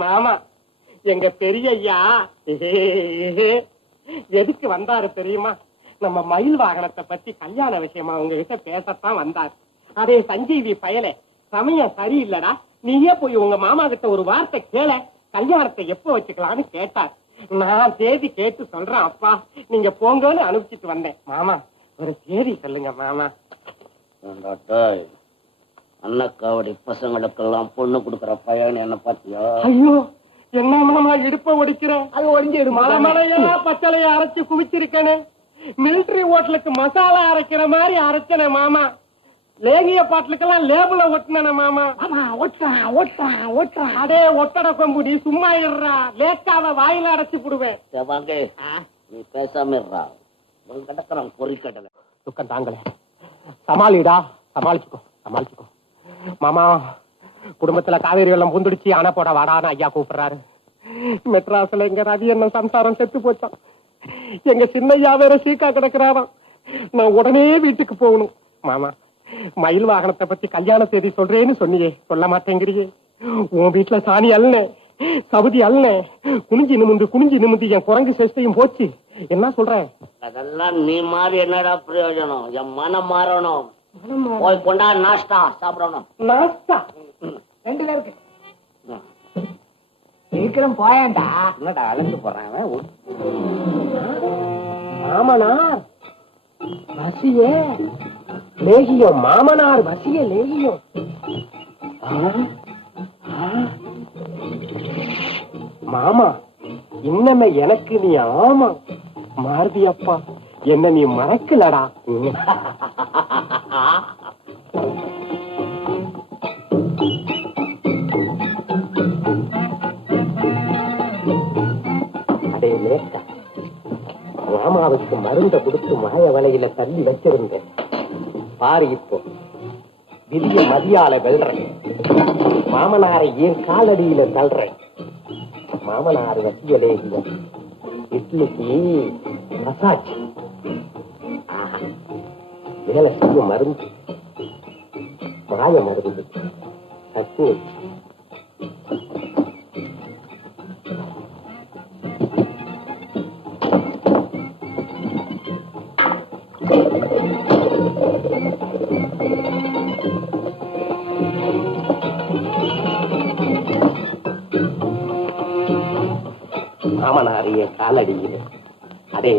மாமா எங்க பெரிய ஐயா எதுக்கு வந்தாரு தெரியுமா? நம்ம மயில் வாகனத்தை பத்தி கல்யாண விஷயமா உங்ககிட்ட பேசத்தான் வந்தாரு. அதே சஞ்சீவி பயலே, சமயம் சரியில்லடா, நீயே போய் உங்க மாமா கிட்ட ஒரு வார்த்தை கேள, கல்யாணத்தை எப்ப வச்சுக்கலாம்னு கேட்டார். நான் தேதி கேட்டு சொல்றேன் அப்பா, நீங்க போங்கன்னு அனுப்பிச்சிட்டு வந்தேன். மாமா ஒரு தேதி சொல்லுங்க மாமா. அன்னக்காவடி பசங்களுக்கெல்லாம் பொண்ணு கொடுக்கற பையன் என்ன பாத்தியா? ஐயோ என்ன மாமா இடுப்ப ஒடிக்கிறேன், அது ஒடிஞ்சிடு. மலைமலையா பச்சளையா அரைச்சு குவிச்சிருக்கேன்னு மிலிட்டரி ஹோட்டலுக்கு மசாலா அரைக்கிற மாதிரி அரைச்சன மாமா. லேகிய பாட்டுக்கெல்லாம் லேபிள ஒட்டின மாமா. அதே ஒட்டட கொம்புடி சும்மா இருறா, லேக்காவ வாயில அடைச்சு புடுவேன். நீ பேசாம இருறா, கடற்கரம் பொறிக்கடல துக்கம் தாங்களே. சமாளிடா, சமாளிச்சுக்கோ சமாளிச்சுக்கோ. மாமா குடும்பத்துல காவேரி வெள்ளம் புந்துடிச்சு அணை போட வாடான்னு ஐயா கூப்பிடுறாரு. மெட்ராஸ்ல எங்க ரவி என்ன சம்சாரம் செத்து போச்சான். எங்க சின்னையா வேற சீக்கா கிடக்குறாராம். நான் உடனே வீட்டுக்கு போகணும். மாமா மயில் வாகனத்தை பத்தி கல்யாண தேதி சொல்றேன்னு சொன்னியே, சொல்ல மாட்டேங்கிறியே. உன் வீட்டுல சாணி அல்ல சவுதி அல்ல, குனிஞ்சி நிமிந்து என் குரங்கு சேஷ்டையும் போச்சு. என்ன சொல்ற? அதெல்லாம் நீ மாறி என்னடா பிரயோஜனம்? என் மனம் மாறணும். போய் கொண்டா நாஸ்டா சாப்பிடணும். நாஸ்டா 2 பேருக்கு சீக்கிரம் போயாண்டா. என்னடா அழைச்சு போறான்? மாமனார் வசிய லேகியம், மாமனார் வசிய லேகியம். மாமா இன்னமே எனக்கு நீ ஆமா மாருதி அப்பா, என்ன நீ மறக்கலடா. அடே லேட்டா மாமாவுக்கு மருந்த கொடுத்து மாய வலையில தள்ளி வச்சிருந்தேன் பாரு. இப்போ விதிய மதியால வெல்றேன், மாமனாரை ஏன் காலடியில தள்ளுறேன். மாமனார் வசிய லேகியம், இட்லிக்கு மசாஜ், வேலை செய்யும் மருந்து, மாய மருந்து, சட்னி. மாமனாரிய காலடியில் அதே